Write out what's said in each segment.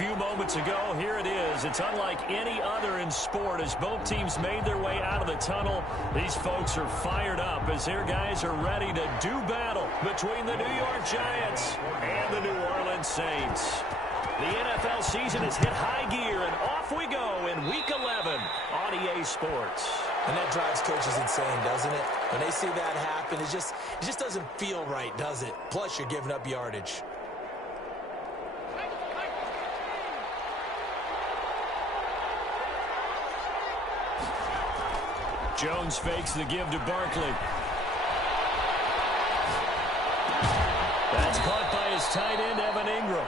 few moments ago. Here it is. It's unlike any other in sport as both teams made their way out of the tunnel. These folks are fired up as their guys are ready to do battle between the New York Giants and the New Orleans Saints. The NFL season has hit high gear, and off we go in Week 11 on EA Sports. And that drives coaches insane, doesn't it? When they see that happen, it just doesn't feel right, does it? Plus, you're giving up yardage. Jones fakes the give to Barkley. That's caught by his tight end, Evan Ingram.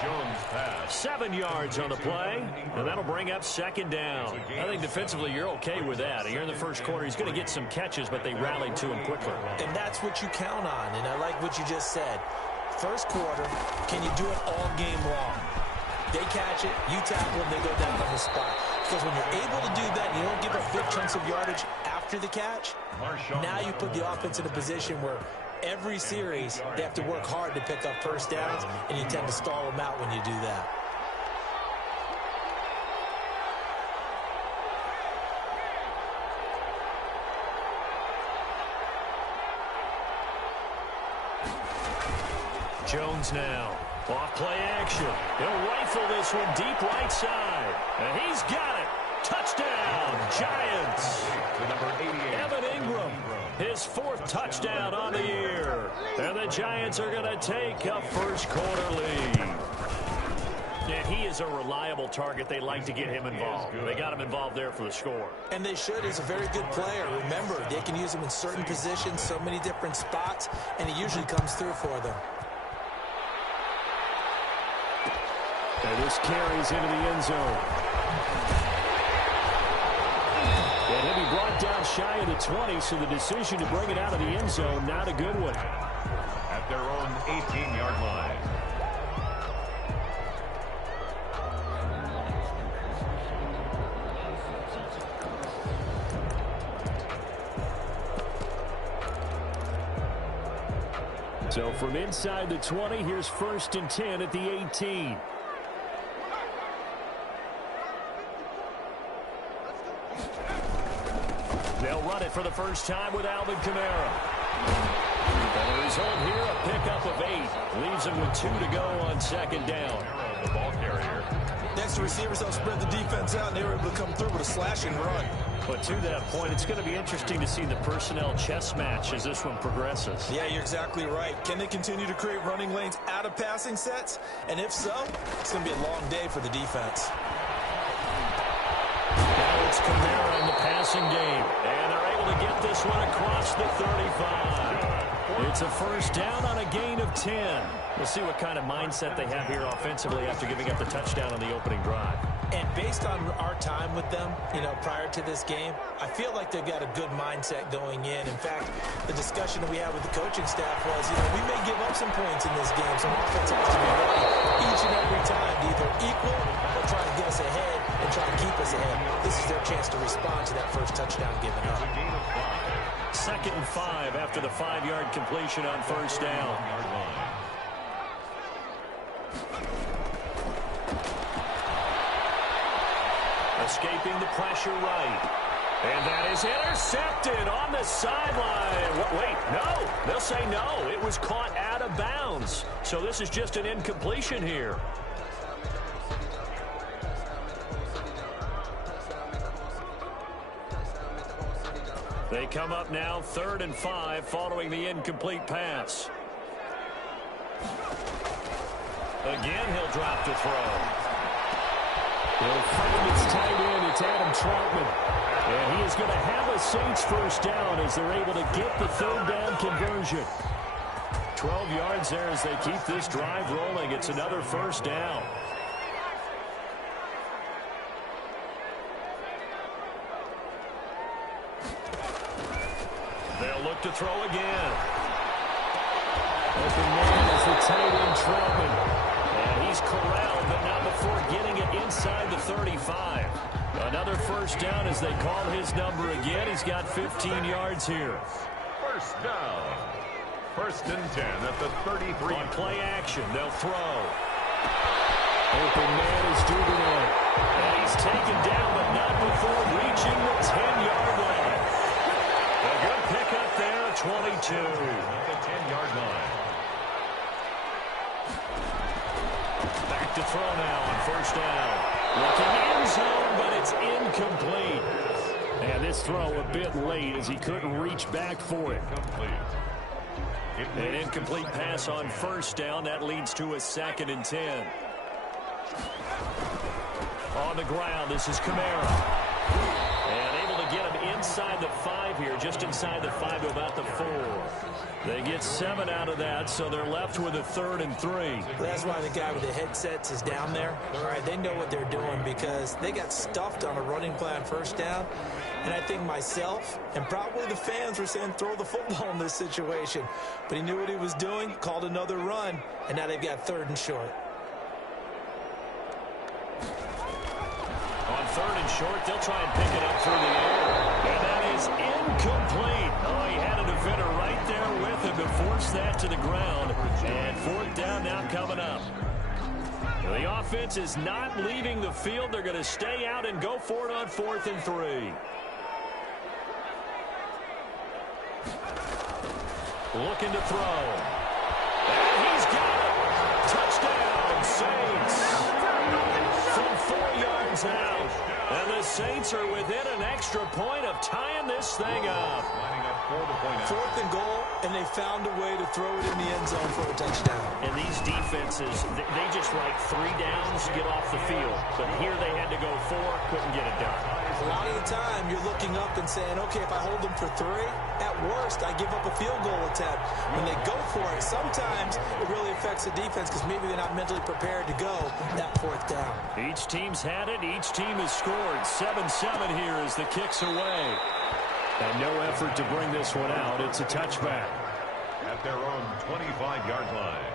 Jones pass. 7 yards on the play, and that'll bring up second down. I think defensively you're okay with that. Here in the first quarter, he's going to get some catches, but they rallied to him quickly. And that's what you count on, and I like what you just said. First quarter, can you do it all game long? They catch it, you tackle them, they go down on the spot. Because when you're able to do that and you don't give up big chunks of yardage after the catch, now you put the offense in a position where every series, they have to work hard to pick up first downs, and you tend to stall them out when you do that. Jones now. Off play action. He'll rifle this one deep right side. And he's got it. Touchdown, Giants. Evan Ingram, his 4th touchdown on the year. And the Giants are going to take a first quarter lead. And he is a reliable target. They like to get him involved. They got him involved there for the score. And they should. He's a very good player. Remember, they can use him in certain positions, so many different spots, and he usually comes through for them. And this carries into the end zone. And he'll be brought down shy of the 20, so the decision to bring it out of the end zone, not a good one. At their own 18-yard line. So from inside the 20, here's 1st and 10 at the 18. They'll run it for the first time with Alvin Kamara. And the result here, a pickup of 8. Leaves him with 2 to go on second down. The ball carrier. Next, the receivers help spread the defense out, and they were able to come through with a slashing run. But to that point, it's going to be interesting to see the personnel chess match as this one progresses. Yeah, you're exactly right. Can they continue to create running lanes out of passing sets? And if so, it's going to be a long day for the defense. Now it's Kamara in the passing game. And they're able to get this one across the 35. It's a first down on a gain of 10. We'll see what kind of mindset they have here offensively after giving up the touchdown on the opening drive. And based on our time with them, prior to this game, I feel like they've got a good mindset going in. In fact, the discussion that we had with the coaching staff was, we may give up some points in this game. So offense has to be ready each and every time to either equal or try to get us ahead and try to keep us ahead. This is their chance to respond to that first touchdown given up. 2nd and 5 after the 5-yard completion on first down. Escaping the pressure right. And that is intercepted on the sideline. Wait, no. They'll say no. It was caught out of bounds. So this is just an incompletion here. They come up now 3rd and 5 following the incomplete pass. Again, he'll drop to throw. He'll find his tight end. It's Adam Troutman. And he is going to have a Saints first down as they're able to get the 3rd down conversion. 12 yards there as they keep this drive rolling. It's another first down. They'll look to throw again. Open man is the tight end Troutman. And he's corralled, but not before getting it inside the 35. Another first down as they call his number again. He's got 15 yards here. First down. 1st and 10 at the 33. On play action, they'll throw. Open man is Duvernay. And he's taken down, but not before reaching the 10-yard line. A good pickup there at 22. At the 10-yard line. Back to throw now on first down. Looking end zone, but it's incomplete. And this throw a bit late as he couldn't reach back for it. An incomplete pass on first down. That leads to a 2nd and 10. On the ground, this is Kamara. And able to get him inside the 5 here, just inside the 5 to about the 4. They get 7 out of that, so they're left with a 3rd and 3. That's why the guy with the headsets is down there. All right, they know what they're doing because they got stuffed on a running play on first down. And I think myself and probably the fans were saying throw the football in this situation. But he knew what he was doing, called another run, and now they've got 3rd and short. On 3rd and short, they'll try and pick it up through the air. And that is incomplete. Oh, he had a defender right there with him to force that to the ground. And 4th down now coming up. The offense is not leaving the field. They're going to stay out and go for it on 4th and 3. Looking to throw. And he's got it. Touchdown, Saints. From 4 yards out. And the Saints are within an extra point of tying this thing up. Lining up for the point. 4th and goal, and they found a way to throw it in the end zone for a touchdown. And these defenses, they just like 3 downs, get off the field. But here they had to go 4, couldn't get it done. A lot of the time, you're looking up and saying, okay, if I hold them for 3, at worst, I give up a field goal attempt. When they go for it, sometimes it really affects the defense because maybe they're not mentally prepared to go that 4th down. Each team's had it. Each team has scored. 7-7 here as the kick's away. And no effort to bring this one out. It's a touchback. At their own 25-yard line.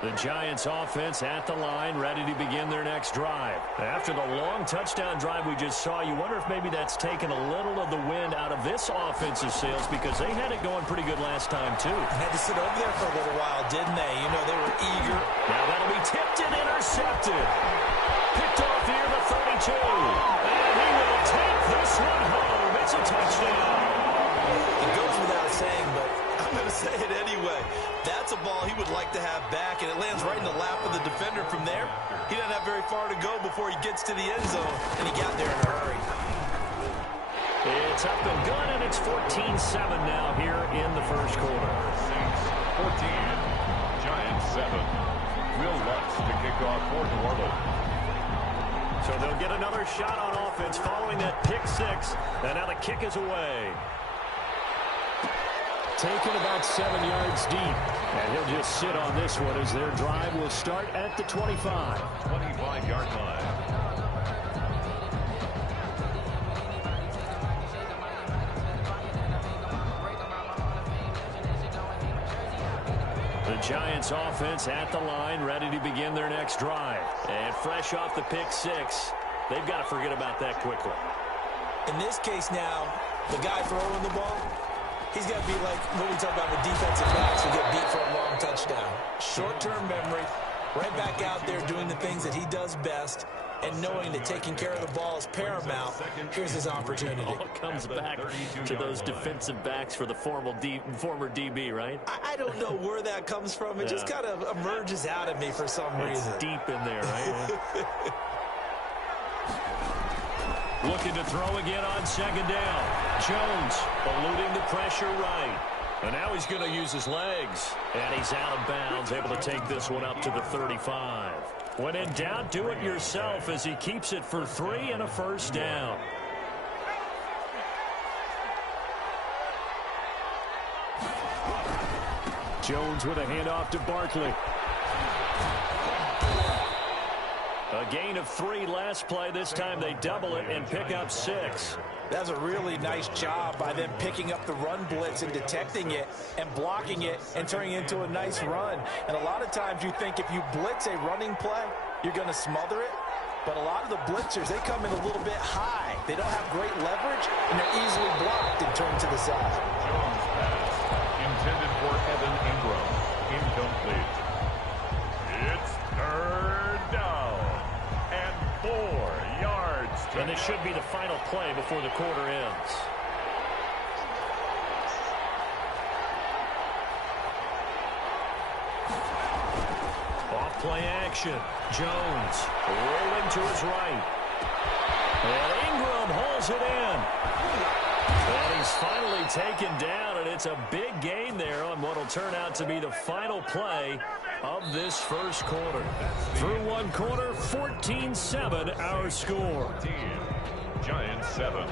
The Giants offense at the line, ready to begin their next drive. After the long touchdown drive we just saw, you wonder if maybe that's taken a little of the wind out of this offensive sails because they had it going pretty good last time, too. Had to sit over there for a little while, didn't they? You know, they were eager. Now that'll be tipped and intercepted. Picked off here, the 32. And he will take this one home. It's a touchdown. It goes without saying, but I'm going to say it anyway. That's a ball he would like to have back, and it lands right in the lap of the defender from there. He doesn't have very far to go before he gets to the end zone, and he got there in a hurry. It's up and good, and it's 14-7 now here in the first quarter. Saints 14, Giants 7. Will Lutz to kick off for New Orleans. So they'll get another shot on offense following that pick 6, and now the kick is away. Taken about 7 yards deep. And he'll just sit on this one as their drive will start at the 25. 25-yard line. The Giants offense at the line, ready to begin their next drive. And fresh off the pick 6, they've got to forget about that quickly. In this case now, the guy throwing the ball, he's got to be like what we talk about with defensive backs who get beat for a long touchdown. Short-term memory, right back out there doing the things that he does best, and knowing that taking care of the ball is paramount. Here's his opportunity. All comes back to those defensive backs for the former DB, right? I don't know where that comes from. It just kind of emerges out of me for some reason. It's deep in there, right? Looking to throw again on 2nd down. Jones eluding the pressure right. And now he's going to use his legs. And he's out of bounds, able to take this one up to the 35. When in doubt, do it yourself as he keeps it for 3 and a first down. Jones with a handoff to Barkley. A gain of 3 last play. This time they double it and pick up 6. That's a really nice job by them picking up the run blitz and detecting it and blocking it and turning it into a nice run. And a lot of times you think if you blitz a running play, you're going to smother it. But a lot of the blitzers, they come in a little bit high. They don't have great leverage, and they're easily blocked and turned to the side. Jones pass intended for Evan Ingram. incomplete. It's third down and 4 yards. And this should be the final play before the quarter ends. Off play action. Jones rolling to his right. And Ingram holds it in. And he's finally taken down, and it's a big gain there on what will turn out to be the final play of this first quarter. Through one quarter, 14-7 our score. Giants 7.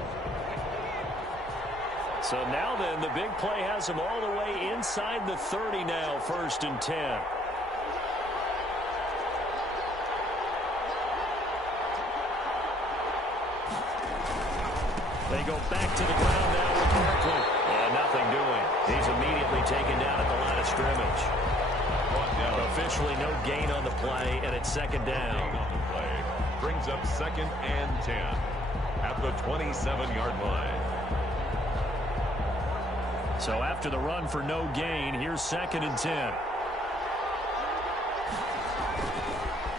So now then, the big play has him all the way inside the 30 now, 1st and 10. They go back to the ground now with Barkley. And nothing doing. He's immediately taken down at the line of scrimmage. Officially no gain on the play, and it's 2nd down. On the play brings up 2nd and 10 at the 27-yard line. So after the run for no gain, here's 2nd and 10.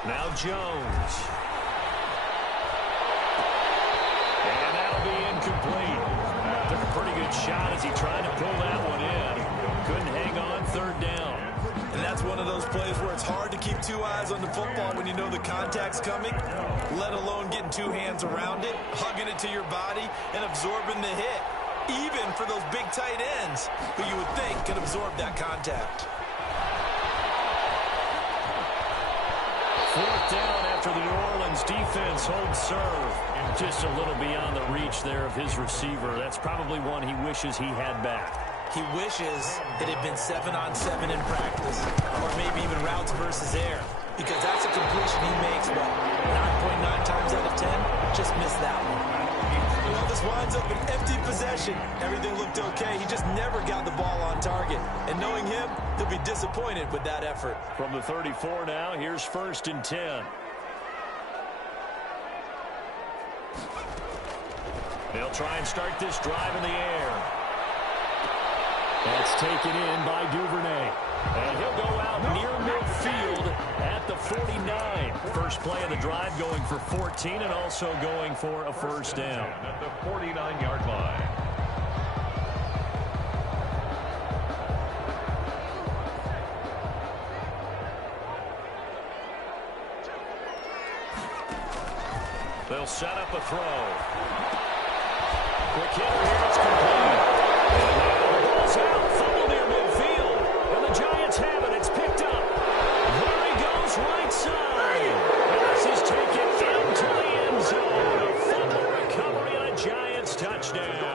Now Jones. And that'll be incomplete. Took a pretty good shot as he tried to pull that one in. Couldn't hang on, 3rd down. And that's one of those plays where it's hard to keep 2 eyes on the football when you know the contact's coming, let alone getting 2 hands around it, hugging it to your body, and absorbing the hit. Even for those big tight ends who you would think could absorb that contact. 4th down after the New Orleans defense holds serve. Just a little beyond the reach there of his receiver. That's probably one he wishes he had back. He wishes it had been 7-on-7 in practice, or maybe even routes versus air, because that's a completion he makes, what, 9.9 times out of 10? Just missed that one. You know, this winds up an empty possession. Everything looked okay. He just never got the ball on target. And knowing him, he'll be disappointed with that effort. From the 34 now, here's 1st and 10. They'll try and start this drive in the air. That's taken in by Duvernay. And he'll go out near midfield at the 49. First play of the drive going for 14 and also going for a 1st down. At the 49-yard line. They'll set up a throw. Quick hitter here, it's complete. And now the ball's out, fumble near midfield. And the Giants have it, it's picked up. There he goes, right side. This is taken into the end zone. A fumble recovery and a Giants touchdown.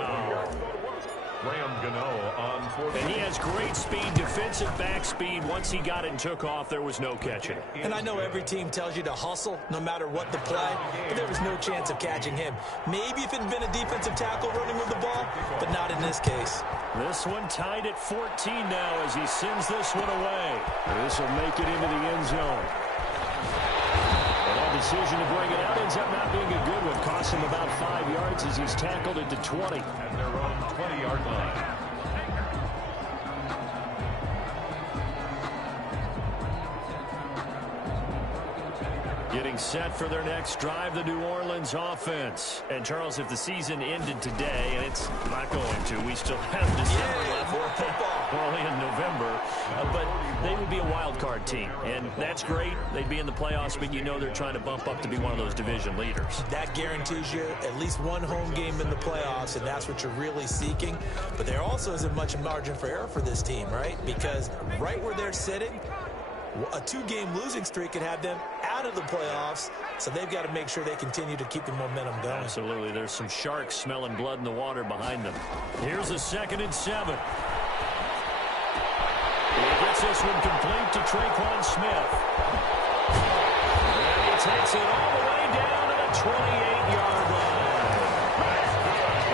Graham Gano on 4. And he has great speed, defensive back speed. Once he got it and took off, there was no catching it. And I know every team tells you to hustle no matter what the play, but there was no chance of catching him. Maybe if it had been a defensive tackle running with the ball, but not in this case. This one tied at 14 now as he sends this one away. This will make it into the end zone. And that decision to bring it out ends up not being a good one. Cost him about 5 yards as he's tackled at the 20. At their own 20-yard line. Getting set for their next drive, the New Orleans offense. And, Charles, if the season ended today, and it's not going to, we still have December left. More football. We're only in November. But they would be a wild card team, and that's great. They'd be in the playoffs, but you know they're trying to bump up to be one of those division leaders. That guarantees you at least one home game in the playoffs, and that's what you're really seeking. But there also isn't much margin for error for this team, right? Because right where they're sitting, a 2-game losing streak could have them out of the playoffs, so they've got to make sure they continue to keep the momentum going. Absolutely. There's some sharks smelling blood in the water behind them. Here's a 2nd and 7. He gets this one complete to Traquan Smith. And he takes it all the way down to the 28-yard line.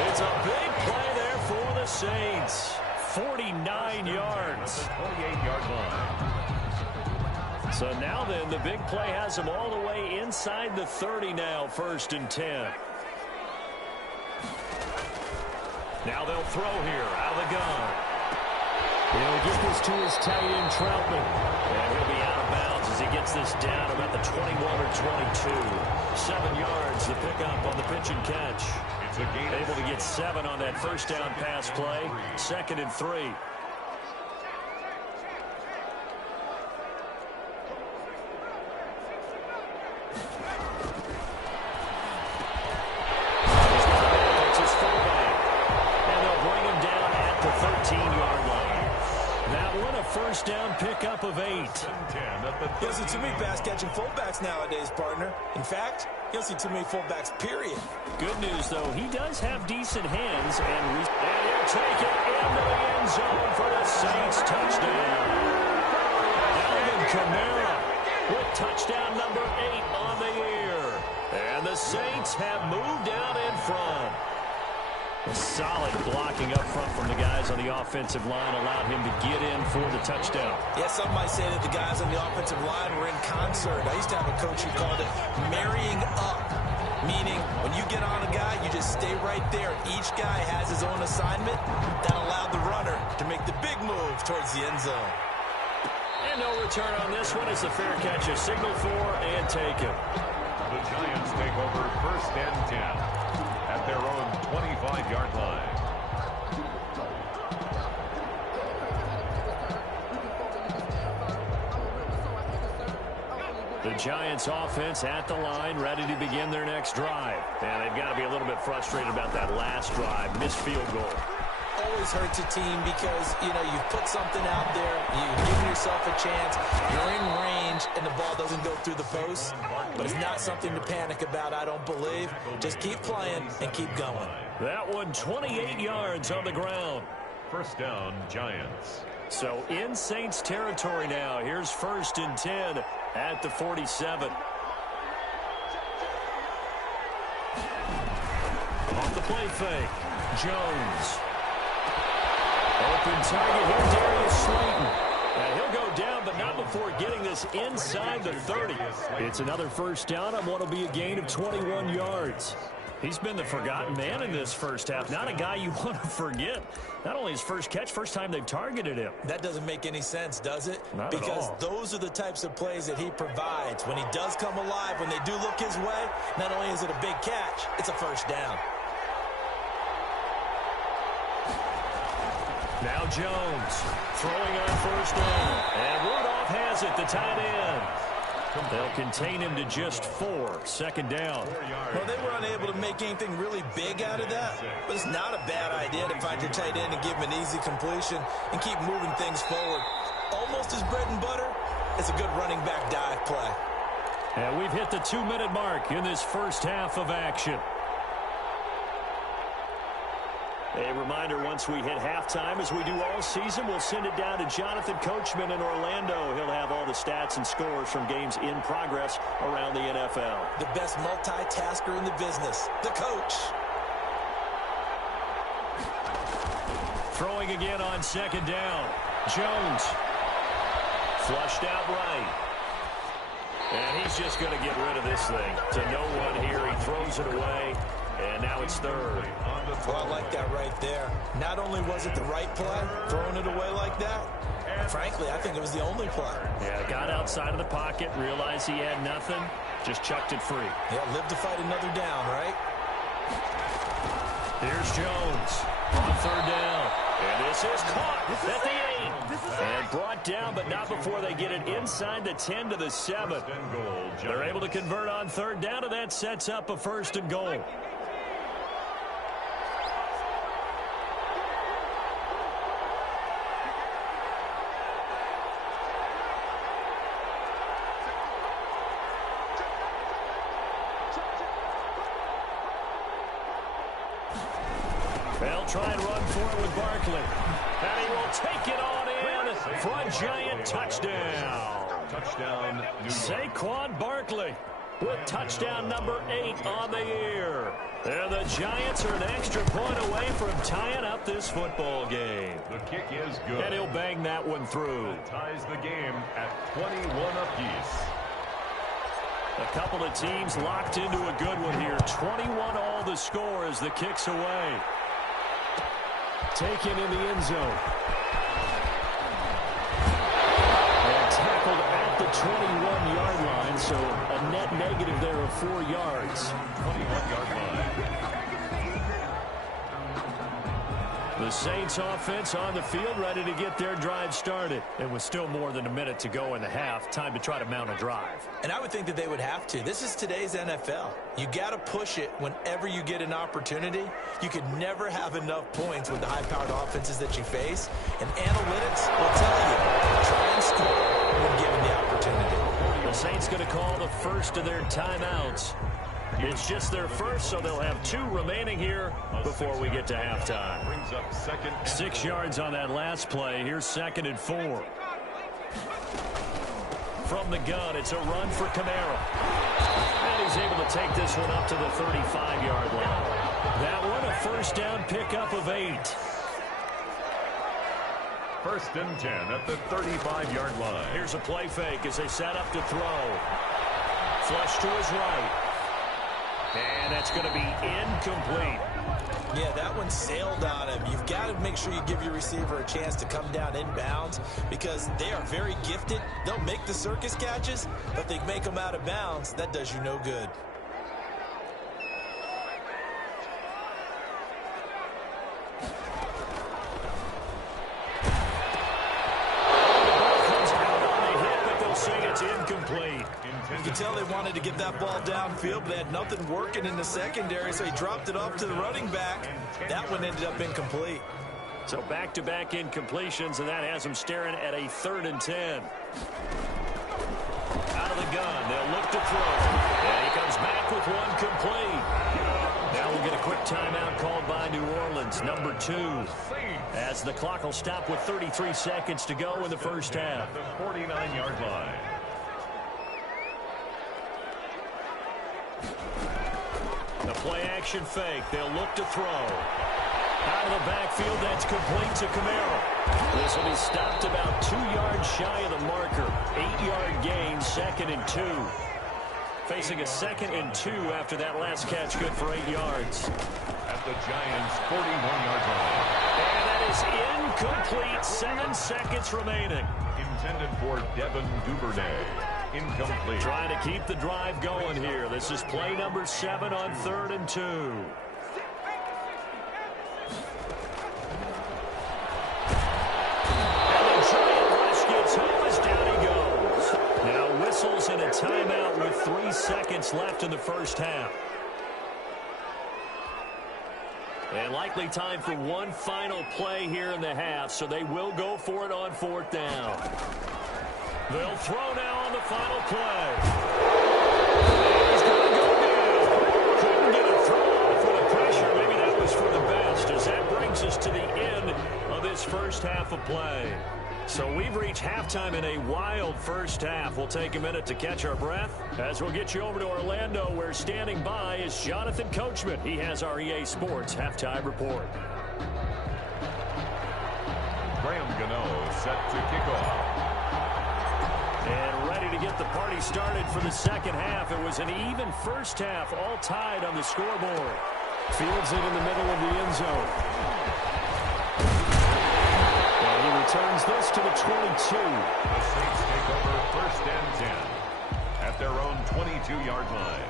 It's a big play there for the Saints. 49 yards. 28-yard line. So now then, the big play has them all the way inside the 30 now, 1st and 10. Now they'll throw here out of the gun. He'll get this to his tight end, Troutman. And he'll be out of bounds as he gets this down about the 21 or 22. 7 yards to pick up on the pitch and catch. Able to get 7 on that first down pass play. 2nd and 3. First down pickup of 8. You'll see too many pass-catching fullbacks nowadays, partner. In fact, you'll see too many fullbacks, period. Good news, though, he does have decent hands, and he'll take it into the end zone for the Saints touchdown. Alvin Kamara with touchdown number 8 on the year. And the Saints have moved out in front. A solid blocking up front from the guys on the offensive line allowed him to get in for the touchdown. Yeah, some might say that the guys on the offensive line were in concert. I used to have a coach who called it marrying up, meaning when you get on a guy, you just stay right there. Each guy has his own assignment. That allowed the runner to make the big move towards the end zone. And no return on this one as the fair catch is signaled for and taken. The Giants take over 1st and 10. At their own 25-yard line. The Giants offense at the line, ready to begin their next drive. And they've got to be a little bit frustrated about that last drive, missed field goal. Always hurts a team because, you've put something out there, you've given yourself a chance, you're in range, and the ball doesn't go through the post. But it's not something to panic about, I don't believe. Just keep playing and keep going. That one 28 yards on the ground. First down, Giants. So in Saints territory now. Here's 1st and 10 at the 47. Off the play fake, Jones. Open target here, Darius Slayton. And he'll go down, but not before getting this inside the 30. It's another first down on what will be a gain of 21 yards. He's been the forgotten man in this first half. Not a guy you want to forget. Not only his first catch, first time they've targeted him. That doesn't make any sense, does it? Not because at all. Those are the types of plays that he provides. When he does come alive, when they do look his way, not only is it a big catch, it's a first down. Now Jones throwing on first down. And Rudolph has it, the tight end. They'll contain him to just 4. 2nd down. Well, they were unable to make anything really big out of that, but it's not a bad idea to find your tight end and give him an easy completion and keep moving things forward. Almost as bread and butter, it's a good running back dive play. And we've hit the 2-minute mark in this first half of action. A reminder, once we hit halftime, as we do all season, we'll send it down to Jonathan Coachman in Orlando. He'll have all the stats and scores from games in progress around the NFL. The best multitasker in the business, the coach. Throwing again on 2nd down. Jones. Flushed out right. And he's just going to get rid of this thing. To no one here. He throws it away. And now it's 3rd. Well, I like that right there. Not only was it the right play, throwing it away like that, frankly, I think it was the only play. Yeah, got outside of the pocket, realized he had nothing, just chucked it free. Yeah, live to fight another down, right? Here's Jones on 3rd down. And this is caught at the 8. And brought down, but not before they get it inside the 10 to the 7. They're able to convert on 3rd down, and that sets up a 1st and goal. They'll try and run for it with Barkley. And he will take it on in for a Giant touchdown. Touchdown, Saquon Barkley with touchdown number 8 on the year. And the Giants are an extra point away from tying up this football game. The kick is good. And he'll bang that one through. It ties the game at 21 apiece. A couple of teams locked into a good one here. 21 all the score as the kick's away. Taken in the end zone. so a net negative there of 4 yards. 21-yard line. The Saints offense on the field, ready to get their drive started. It was still more than a minute to go in the half. Time to try to mount a drive. And I would think that they would have to. This is today's NFL. You got to push it whenever you get an opportunity. You could never have enough points with the high-powered offenses that you face. And analytics will tell you, try and score when given the opportunity. The Saints going to call the first of their timeouts. It's just their first, so they'll have 2 remaining here before we get to halftime. 6 yards on that last play. Here's 2nd and 4. From the gun, it's a run for Kamara. And he's able to take this one up to the 35-yard line. That one, a first down pickup of 8. 1st and 10 at the 35-yard line. Here's a play fake as they set up to throw. Flush to his right. And that's going to be incomplete. Yeah, that one sailed on him. You've got to make sure you give your receiver a chance to come down inbounds because they are very gifted. They'll make the circus catches, but they make them out of bounds. That does you no good. Comes out on the hit, but they'll say it's incomplete. You can tell they wanted to get that ball downfield, but they had nothing working in the secondary, so he dropped it off to the running back. That one ended up incomplete. So back-to-back incompletions, and that has them staring at a 3rd and 10. Out of the gun, they'll look to throw. And he comes back with one complete. Now we'll get a quick timeout called by New Orleans, number 2. As the clock will stop with 33 seconds to go in the first half. The 49-yard line. The play-action fake. They'll look to throw. Out of the backfield, that's complete to Kamara. This will be stopped about 2 yards shy of the marker. 8-yard gain, 2nd and 2. Facing a 2nd and 2 after that last catch, good for 8 yards. At the Giants' 41-yard line. And that is incomplete. 7 seconds remaining. Intended for Devin Duvernay. Incomplete. Trying to keep the drive going here. This is play number 7 on 3rd and 2. And the giant rush gets home as down he goes. Now whistles in a timeout with 3 seconds left in the first half. And likely time for one final play here in the half, so they will go for it on 4th down. They'll throw now on the final play. He's going to go down. Couldn't get a throw off with the pressure. Maybe that was for the best, as that brings us to the end of this first half of play. So we've reached halftime in a wild first half. We'll take a minute to catch our breath as we'll get you over to Orlando, where standing by is Jonathan Coachman. He has our EA Sports Halftime Report. Graham Gano set to kick off. And ready to get the party started for the second half. It was an even first half, all tied on the scoreboard. Fields it in the middle of the end zone. And he returns this to the 22. The Saints take over 1st and 10 at their own 22-yard line.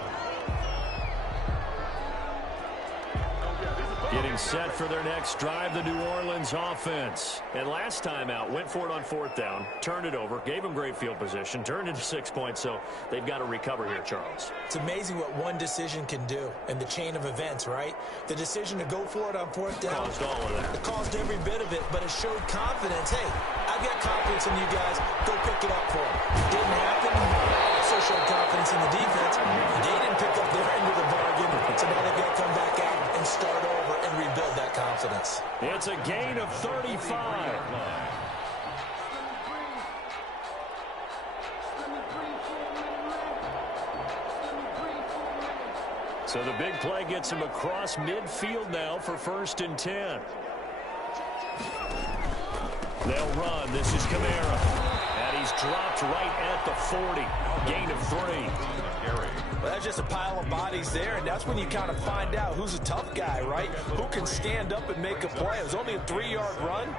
Getting set for their next drive, the New Orleans offense. And last time out, went for it on 4th down, turned it over, gave them great field position, turned it to 6 points, so they've got to recover here, Charles. It's amazing what one decision can do in the chain of events, right? The decision to go for it on 4th down. Caused all of that. It caused every bit of it, but it showed confidence. Hey, I've got confidence in you guys. Go pick it up for them. Didn't happen. Also showed confidence in the defense. They didn't pick up their end of the bargain, so now they've got to come back out and start over and rebuild that confidence. It's a gain of 35. So the big play gets him across midfield now for 1st and 10. They'll run. This is Kamara. And he's dropped right at the 40. Gain of 3. Well, that's just a pile of bodies there, and that's when you kind of find out who's a tough guy, right? Who can stand up and make a play. It was only a 3-yard run,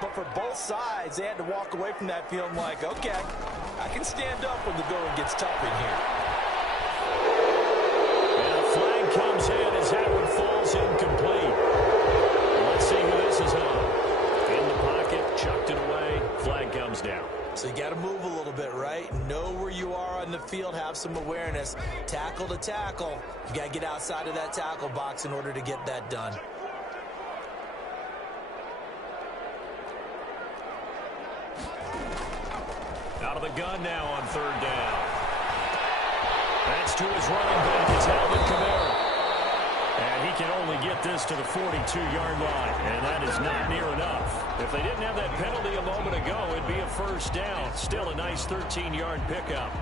but for both sides, they had to walk away from that feeling like, okay, I can stand up when the going gets tough in here. And a flag comes in as that one falls incomplete. Let's see who this is on. In the pocket, chucked it away, flag comes down. So you got to move a little bit, right? Know where you are on the field, have some awareness. Tackle to tackle. You got to get outside of that tackle box in order to get that done. Out of the gun now on third down. That's to his running back, it's Alvin Kamara. And he can only get this to the 42-yard line, and that is not near enough. If they didn't have that penalty a moment ago, it'd be a first down. Still a nice 13-yard pickup.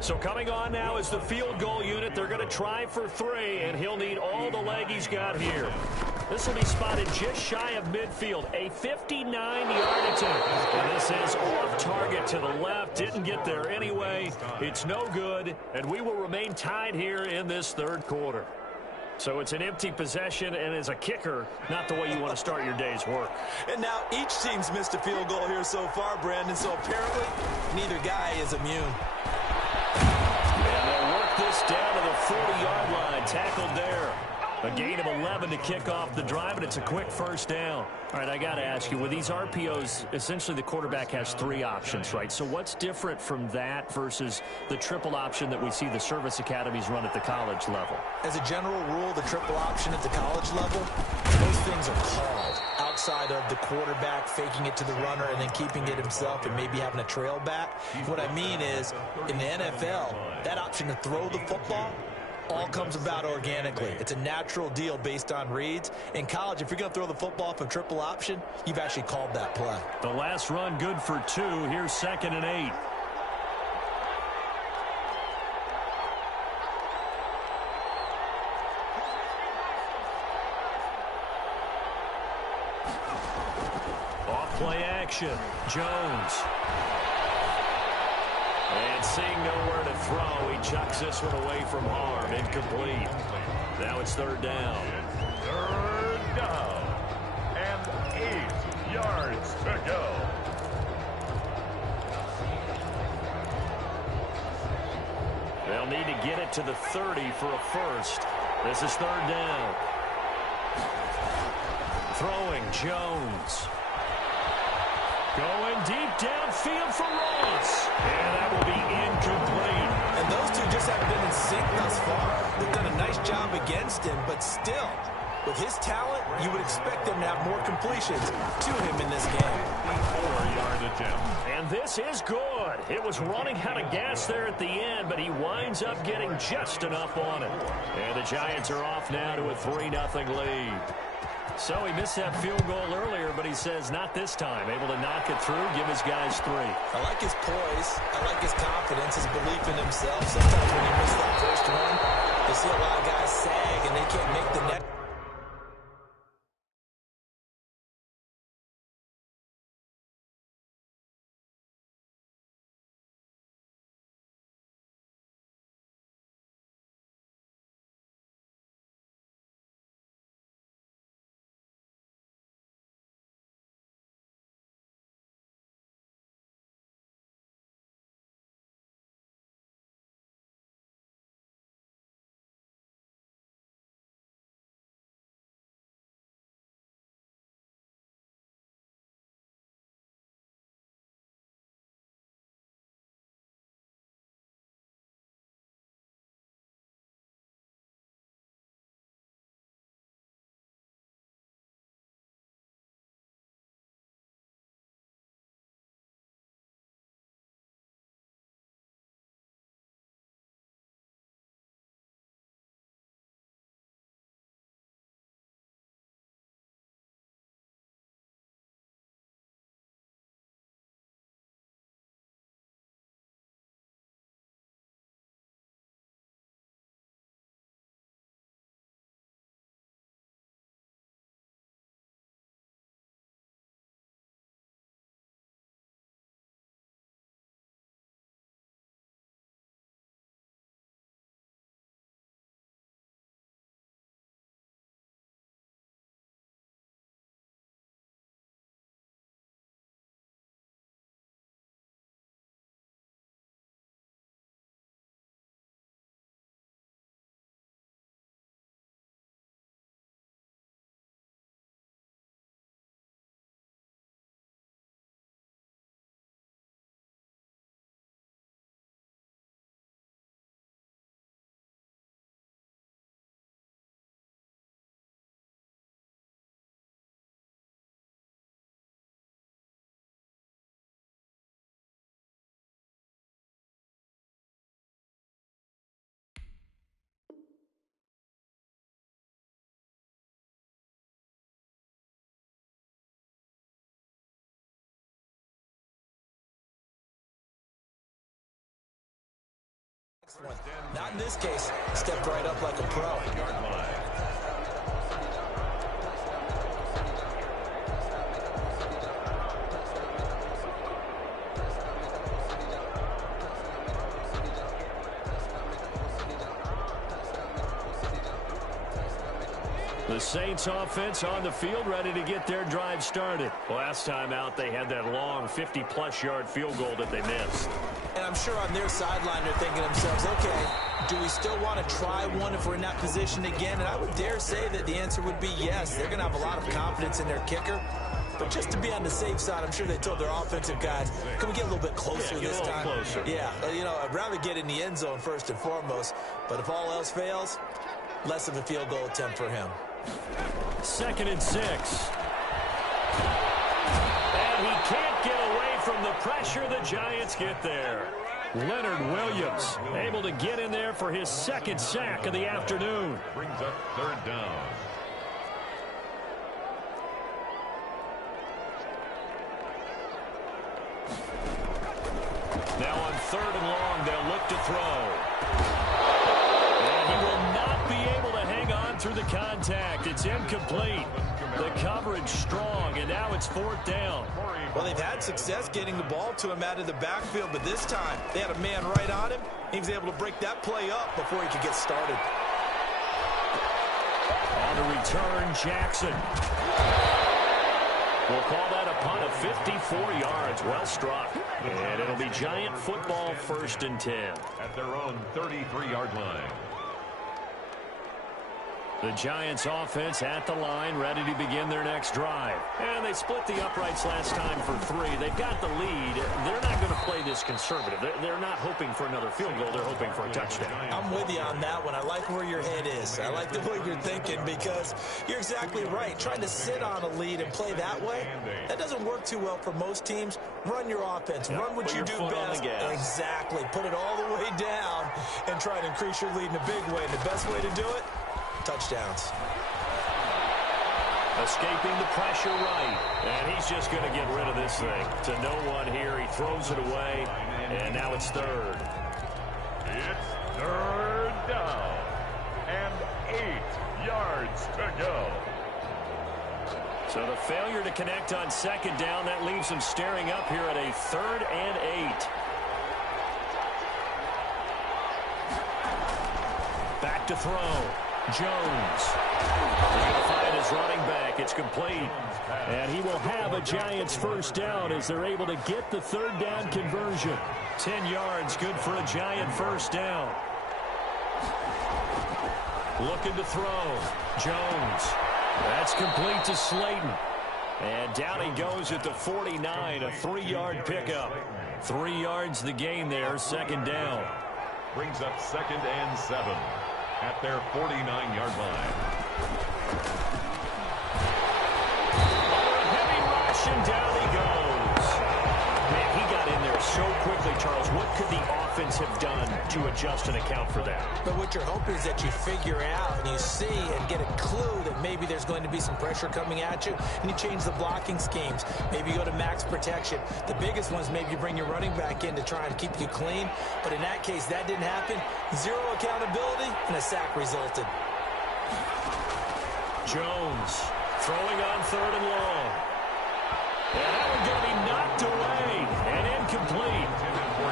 So coming on now is the field goal unit. They're going to try for 3, and he'll need all the leg he's got here. This will be spotted just shy of midfield, a 59-yard attempt. And this is off target to the left. Didn't get there anyway. It's no good, and we will remain tied here in this third quarter. So it's an empty possession, and as a kicker, not the way you want to start your day's work. And now each team's missed a field goal here so far, Brandon, so apparently neither guy is immune. And they'll work this down to the 40-yard line, tackled there. A gain of 11 to kick off the drive, and it's a quick first down. All right, I got to ask you, with these RPOs, essentially the quarterback has 3 options, right? So what's different from that versus the triple option that we see the service academies run at the college level? As a general rule, the triple option at the college level, those things are called outside of the quarterback faking it to the runner and then keeping it himself and maybe having a trail back. What I mean is, in the NFL, that option to throw the football all comes about organically. It's a natural deal based on reads. In college, if you're going to throw the football for triple option, you've actually called that play. The last run good for 2. Here's 2nd and 8. Off play action. Jones. And seeing nowhere to throw, he chucks this one away from harm. Incomplete. Now it's third down. Third down. And 8 yards to go. They'll need to get it to the 30 for a first. This is third down. Throwing Jones. Going deep downfield for Ross. And that will be incomplete. And those two just haven't been in sync thus far. They've done a nice job against him, but still, with his talent, you would expect them to have more completions to him in this game. 4-yard attempt. And this is good. It was running out of gas there at the end, but he winds up getting just enough on it. And the Giants are off now to a 3-0 lead. So he missed that field goal earlier, but he says not this time. Able to knock it through, give his guys 3. I like his poise. I like his confidence, his belief in himself. Sometimes when you miss that first one, you see a lot of guys sag and they can't make the next. last one. Not in this case. Stepped right up like a pro. The Saints offense on the field, ready to get their drive started. Last time out, they had that long 50-plus yard field goal that they missed. And I'm sure on their sideline they're thinking to themselves, okay, do we still want to try one if we're in that position again? And I would dare say that the answer would be yes. They're going to have a lot of confidence in their kicker. But just to be on the safe side, I'm sure they told their offensive guys, can we get a little bit closer this time? Closer. Yeah, you know, I'd rather get in the end zone first and foremost. But if all else fails, less of a field goal attempt for him. 2nd and 6. And he can't get away from the pressure. The Giants get there. Leonard Williams able to get in there for his 2nd sack of the afternoon. Brings up 3rd down. Now on 3rd and long, they'll look to throw. And he will not be able to hang on through the contact. It's incomplete. The coverage strong, and now it's 4th down. Well, they've had success getting the ball to him out of the backfield, but this time they had a man right on him. He was able to break that play up before he could get started. On the return, Jackson. We'll call that a punt of 54 yards. Well struck. And it'll be Giant football, 1st and 10. At their own 33-yard line. The Giants offense at the line, ready to begin their next drive. And they split the uprights last time for 3. They've got the lead. They're not going to play this conservative. They're not hoping for another field goal. They're hoping for a touchdown. I'm with you on that one. I like where your head is. I like the way you're thinking because you're exactly right. Trying to sit on a lead and play that way, that doesn't work too well for most teams. Run your offense. Run what you do best. Exactly. Put it all the way down and try to increase your lead in a big way. And the best way to do it, touchdowns. Escaping the pressure right. And he's just going to get rid of this thing. To no one here. He throws it away. And now it's 3rd. It's 3rd down. And 8 yards to go. So the failure to connect on 2nd down, that leaves him staring up here at a 3rd and 8. Back to throw. Jones. He's going to find his running back. It's complete. And he will have a Giants 1st down as they're able to get the 3rd down conversion. 10 yards, good for a Giant 1st down. Looking to throw. Jones. That's complete to Slayton. And down he goes at the 49, a 3-yard pickup. 3 yards the gain there, 2nd down. Brings up 2nd and 7. At their 49-yard line. Heavy rush, and down he goes. Man, he got in there so quickly, Charles. What could the offense have done to adjust and account for that? But what you're hoping is that you figure out and you see and get a clue that maybe there's going to be some pressure coming at you, and you change the blocking schemes. Maybe you go to max protection. The biggest one is maybe you bring your running back in to try and keep you clean. But in that case, that didn't happen. 0 accountability, and a sack resulted. Jones throwing on 3rd and long. And that one going to be knocked away and incomplete.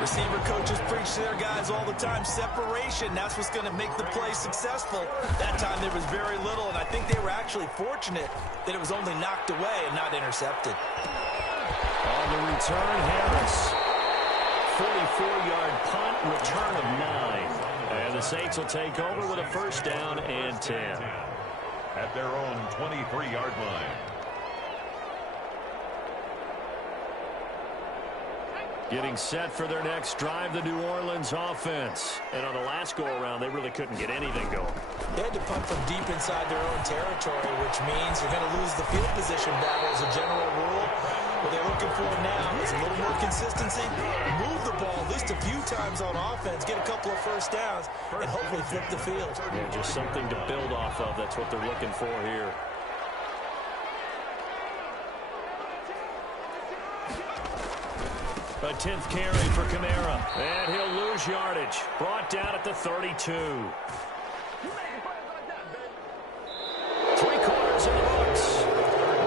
Receiver coaches preach to their guys all the time. Separation, that's what's going to make the play successful. That time there was very little, and I think they were actually fortunate that it was only knocked away and not intercepted. On the return, Harris. 44-yard punt, return of 9. And the Saints will take over with a 1st down and 10. At their own 23-yard line. Getting set for their next drive, the New Orleans offense. And on the last go-around, they really couldn't get anything going. They had to punt from deep inside their own territory, which means you're going to lose the field position battle as a general rule. What they're looking for now is a little more consistency, move the ball at least a few times on offense, get a couple of 1st downs, and hopefully flip the field. Yeah, just something to build off of. That's what they're looking for here. A 10th carry for Kamara. And he'll lose yardage. Brought down at the 32. 3 quarters in the books.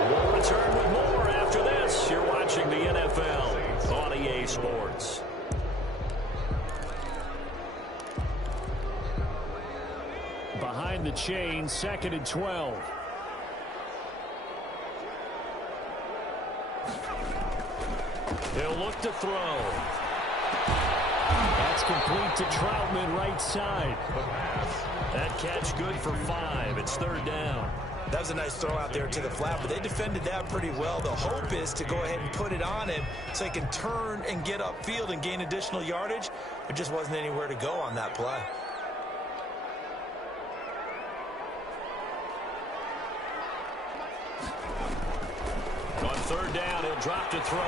We'll return with more after this. You're watching the NFL on EA Sports. Behind the chain, 2nd and 12. He'll look to throw. That's complete to Troutman, right side. That catch good for 5. It's 3rd down. That was a nice throw out there to the flat, but they defended that pretty well. The hope is to go ahead and put it on him so he can turn and get upfield and gain additional yardage. There just wasn't anywhere to go on that play. On 3rd down, he'll drop to throw.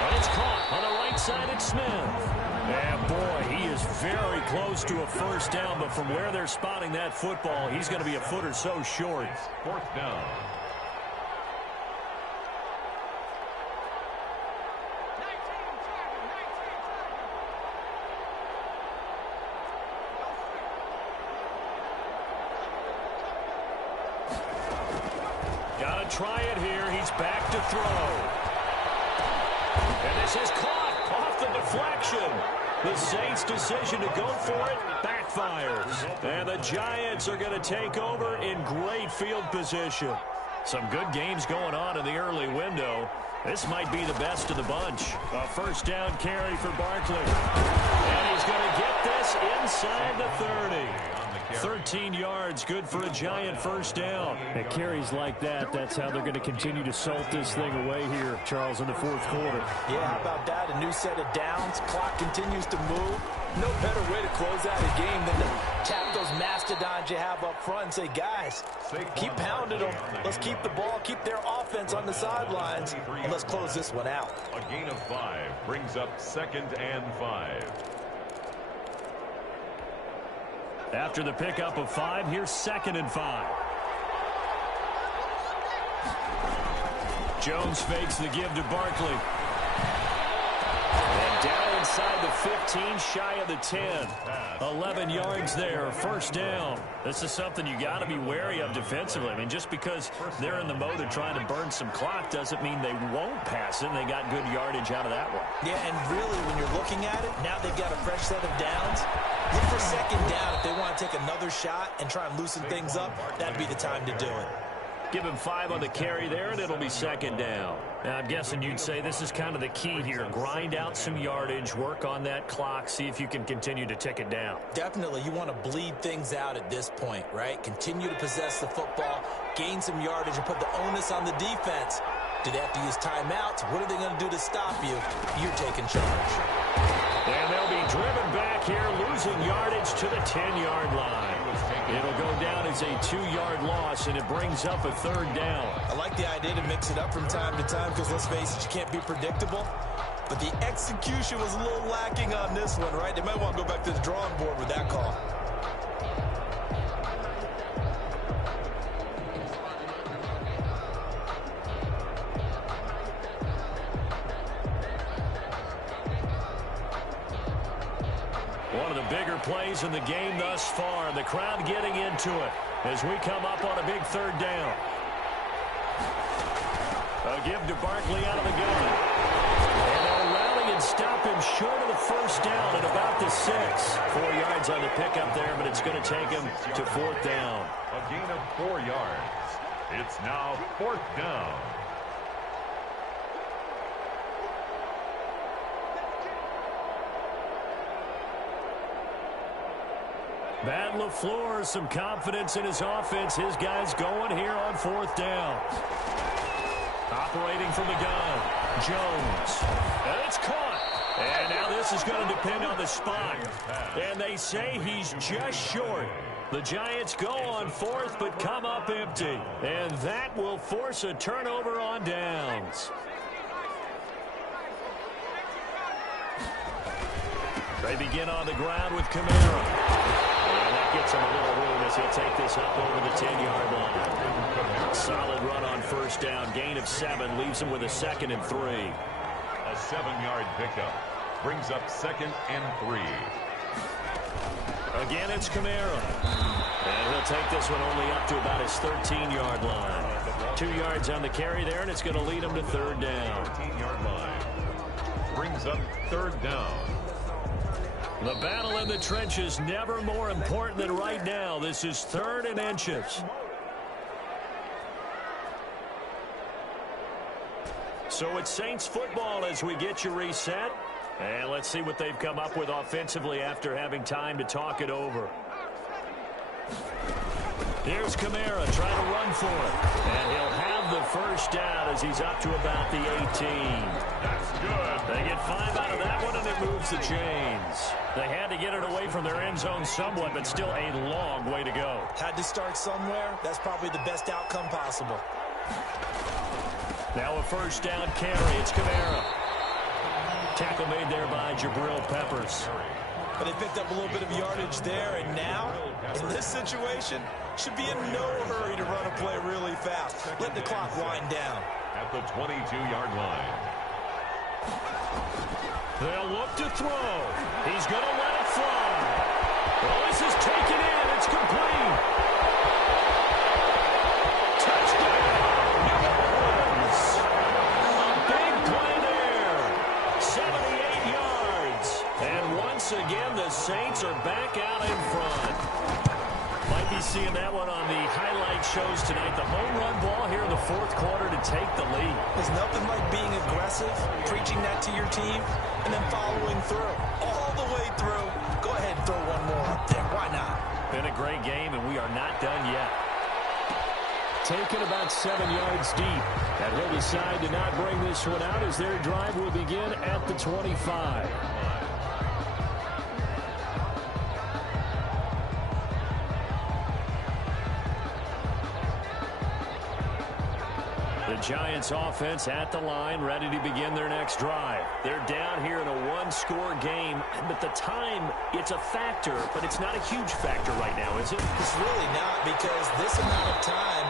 And it's caught on the right side at Smith. And boy, he is very close to a 1st down, but from where they're spotting that football, he's going to be a foot or so short. 4th down. Got to try it here. He's back to throw. And this is caught off the deflection. The Saints' decision to go for it backfires. And the Giants are going to take over in great field position. Some good games going on in the early window. This might be the best of the bunch. A 1st down carry for Barkley. And he's going to get this inside the 30. 13 yards, good for a Giant 1st down. And carries like that, that's how they're going to continue to salt this thing away here, Charles, in the 4th quarter. Yeah, how about that? A new set of downs. Clock continues to move. No better way to close out a game than to tap those mastodons you have up front and say, guys, keep pounding them. Let's keep the ball, keep their offense on the sidelines, and let's close this one out. A gain of 5 brings up 2nd and 5. After the pickup of 5, here's 2nd and 5. Jones fakes the give to Barkley. And down inside the 15, shy of the 10. 11 yards there, 1st down. This is something you got to be wary of defensively. I mean, just because they're in the mode of trying to burn some clock doesn't mean they won't pass it. They got good yardage out of that one. Yeah, and really, when you're looking at it, now they've got a fresh set of downs. Look for 2nd down if they want to take another shot and try and loosen things up. That'd be the time to do it. Give him 5 on the carry there, and it'll be 2nd down. Now, I'm guessing you'd say this is kind of the key here. Grind out some yardage, work on that clock, see if you can continue to tick it down. Definitely. You want to bleed things out at this point, right? Continue to possess the football, gain some yardage, and put the onus on the defense. Do they have to use timeouts? What are they going to do to stop you? You're taking charge. And they'll be driven back here, losing yardage to the 10-yard line. It'll go down as a 2-yard loss, and it brings up a 3rd down. I like the idea to mix it up from time to time because, let's face it, you can't be predictable. But the execution was a little lacking on this one, right? They might want to go back to the drawing board with that call. One of the bigger plays in the game thus far. The crowd getting into it as we come up on a big 3rd down. A give to Barkley out of the gun. And they'll rally and stop him short of the 1st down at about the 6. 4 yards on the pickup there, but it's going to take him to 4th down. A gain of 4 yards. It's now 4th down. Matt LaFleur, some confidence in his offense. His guys going here on 4th down. Operating from the gun, Jones. And it's caught. And now this is going to depend on the spot. And they say he's just short. The Giants go on 4th, but come up empty. And that will force a turnover on downs. They begin on the ground with Kamara. Gets him a little room as he'll take this up over the 10-yard line. Solid run on 1st down. Gain of 7 leaves him with a 2nd and 3. A A 7-yard pickup. Brings up 2nd and 3. Again, it's Kamara. And he'll take this one only up to about his 13-yard line. 2 yards on the carry there, and it's going to lead him to 3rd down. 13-yard line. Brings up 3rd down. The battle in the trenches never more important than right now. This is 3rd and inches. So it's Saints football as we get you reset. And let's see what they've come up with offensively after having time to talk it over. Here's Kamara trying to run for it. And he'll have the 1st down as he's up to about the 18. That's good. They get 5 out of that one, and it moves the chains. They had to get it away from their end zone somewhat, but still a long way to go. Had to start somewhere. That's probably the best outcome possible. Now a 1st down carry. It's Kamara. Tackle made there by Jabril Peppers. But they picked up a little bit of yardage there, and now, in this situation, should be in no hurry to run a play really fast. Let the clock wind down. At the 22-yard line. They'll look to throw. He's going to let it fly. Well, this is taken in. It's complete. Touchdown, New Orleans. A big play there. 78 yards. And once again, the Saints are back out in front. Might be seeing that one on the highlight shows tonight. The home run ball here in the 4th quarter to take the lead. There's nothing like being aggressive, preaching that to your team, and then following through. All the way through. Go ahead and throw one more up there. Why not? Been a great game, and we are not done yet. Taken about 7 yards deep. And he'll decide to not bring this one out as their drive will begin at the 25. The Giants offense at the line, ready to begin their next drive. They're down here in a 1-score game, but the time, it's a factor, but it's not a huge factor right now, is it? It's really not, because this amount of time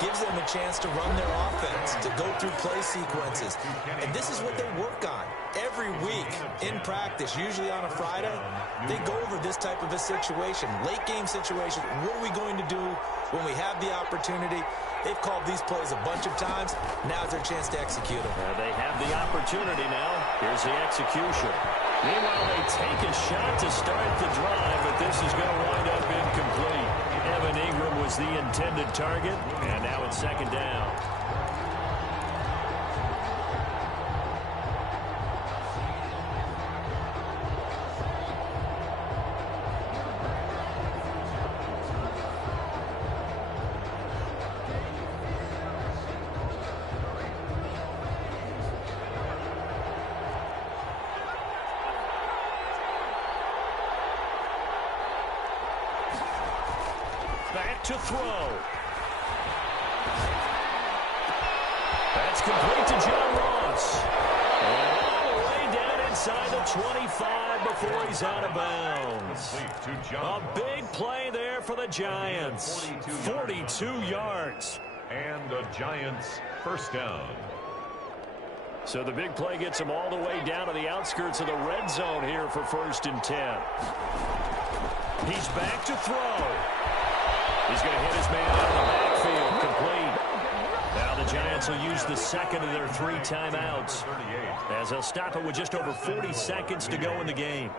gives them a chance to run their offense, to go through play sequences. And this is what they work on every week in practice, usually on a Friday. They go over this type of a situation, late game situation. What are we going to do when we have the opportunity? They've called these plays a bunch of times. Now's their chance to execute them. They have the opportunity now. Here's the execution. Meanwhile, they take a shot to start the drive, but this is going to wind up incomplete. Evan Ingram was the intended target, and now it's 2nd down. Back to throw. That's complete to John Ross. And all the way down inside the 25 before he's out of bounds. A big play there for the Giants. 42 yards. And the Giants 1st down. So the big play gets him all the way down to the outskirts of the red zone here for 1st and 10. He's back to throw. He's going to hit his man out of the backfield. Complete. Now the Giants will use the 2nd of their 3 timeouts as they'll stop it with just over 40 seconds to go in the game.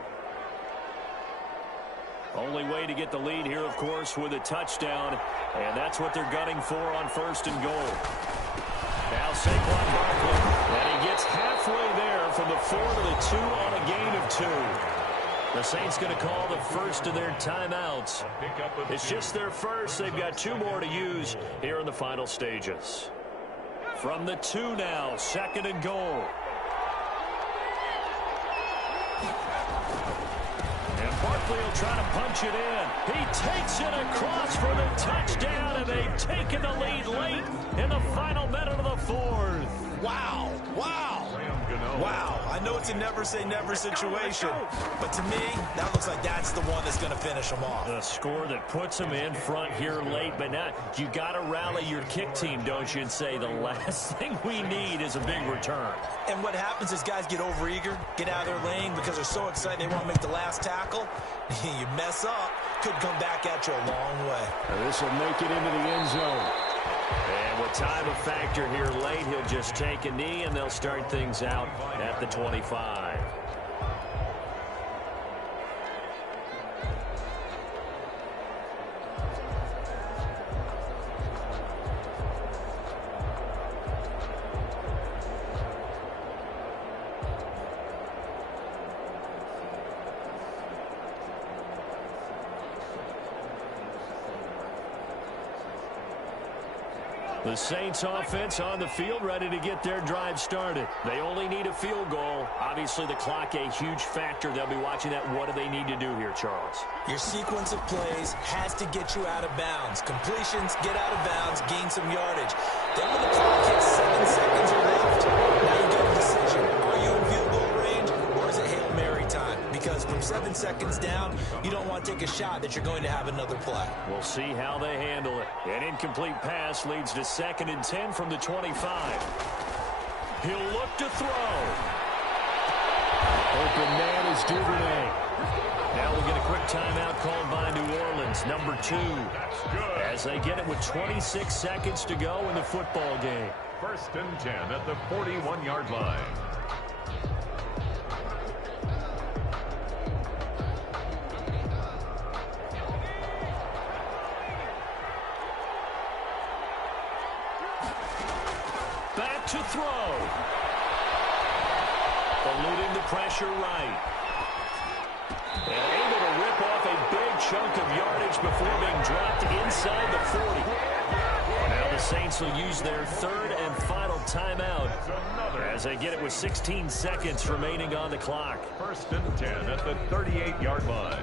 Only way to get the lead here, of course, with a touchdown, and that's what they're gunning for on 1st and goal. Now Saquon Barkley, and he gets halfway there from the 4 to the 2 on a gain of 2. The Saints going to call the 1st of their timeouts. It's just their first. They've got 2 more to use here in the final stages. From the 2 now, 2nd and goal. And Barkley will try to punch it in. He takes it across for the touchdown, and they've taken the lead late in the final minute of the 4th. Wow. Wow. Wow. I know know it's a never-say-never situation, but to me, that looks like that's the one that's going to finish them off. A score that puts them in front here late, but now you got to rally your kick team, don't you, and say the last thing we need is a big return. And what happens is guys get overeager, get out of their lane because they're so excited they want to make the last tackle. You mess up, could come back at you a long way. This will make it into the end zone. And with time a factor here late, he'll just take a knee, and they'll start things out at the 25. The Saints offense on the field, ready to get their drive started. They only need a field goal. Obviously, the clock a huge factor. They'll be watching that. What do they need to do here, Charles? Your sequence of plays has to get you out of bounds. Completions, get out of bounds, gain some yardage. Then when the clock hits 7 seconds or left, now you get a decision. Are you in field goal range, or is it Hail Mary time? Because from 7 seconds down, you don't want to take a shot that you're going to have another play. We'll see how they handle it. An incomplete pass leads to 2nd and 10 from the 25. He'll look to throw. Open man is Duvernay. Now we'll get a quick timeout called by New Orleans, number 2. As they get it with 26 seconds to go in the football game. 1st and 10 at the 41-yard line. Back to throw. Eluding the pressure right. And able to rip off a big chunk of yardage before being dropped inside the 40. Now the Saints will use their 3rd and final timeout as they get it with 16 seconds remaining on the clock. 1st and 10 at the 38-yard line.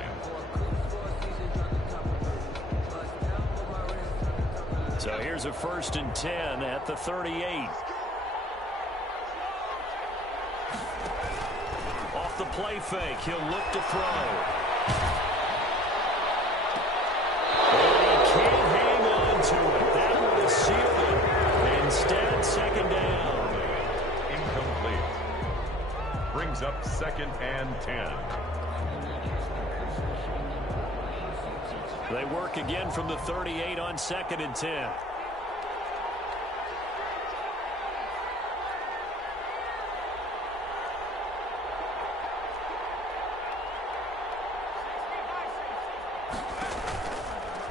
So here's a 1st and 10 at the 38. Off the play fake, he'll look to throw. And he can't hang on to it. That would have sealed it. Instead, 2nd down. Incomplete. Brings up 2nd and 10. They work again from the 38 on 2nd and 10.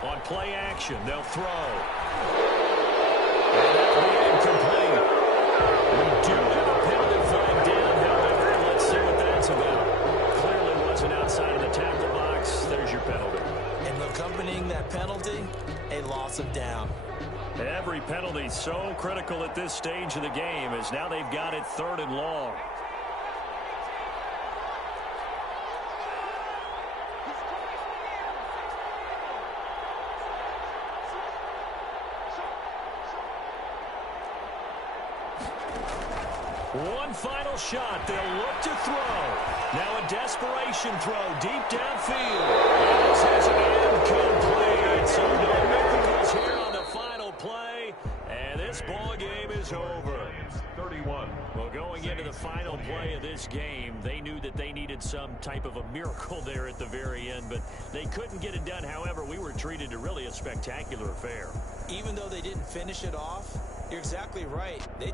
On play action, they'll throw. And that'll be incomplete. We do have a penalty flag down, however. Let's see what that's about. Clearly wasn't outside of the tackle box. There's your penalty. And accompanying that penalty, a loss of down. Every penalty so critical at this stage of the game as now they've got it 3rd and long. One final shot. They'll look to throw. Now a desperation throw deep downfield. And this is incomplete. So no miracles here on the final play. And this ball game is over. 31. Well, going into the final play of this game, they knew that they needed some type of a miracle there at the very end, but they couldn't get it done. However, we were treated to really a spectacular affair. Even though they didn't finish it off, you're exactly right. They